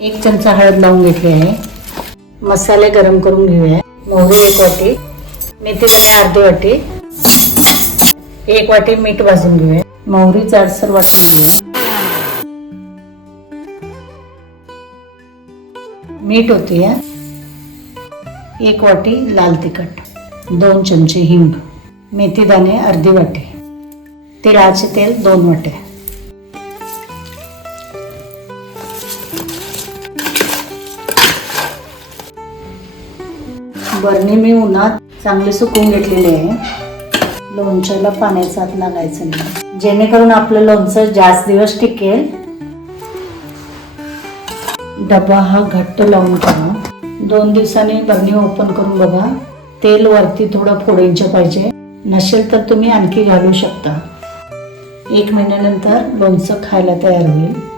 एक चमचा हळद लावून घेतली आहे. मसाले गरम करून घेऊया. मोहरी एक वाटी मेथी दाणे अर्धी वाटी एक वाटी मीठ भाजून घेऊया. मोहरी जाडसर वाटून घेऊया. मीठ होती या एक वाटी लाल तिखट दोन चमचे हिंग मेथी दाणे अर्धी वाटी तिळाचे तेल दोन वाटे. बरणी मी उन्हात चांगली सुकवून घेतलेली आहे. लोणच्याला पाण्याचा हात लागायचं नाही. जेणेकरून आपलं लोणचं जास्त दिवस टिकेल. डबा हा घट्ट लावून ठेवा. दोन दिवसांनी बरणी ओपन करून बघा. तेल वरती थोडं फोडायचं पाहिजे. नसेल तर तुम्ही आणखी घालू शकता. एक महिन्यानंतर लोणचं खायला तयार होईल.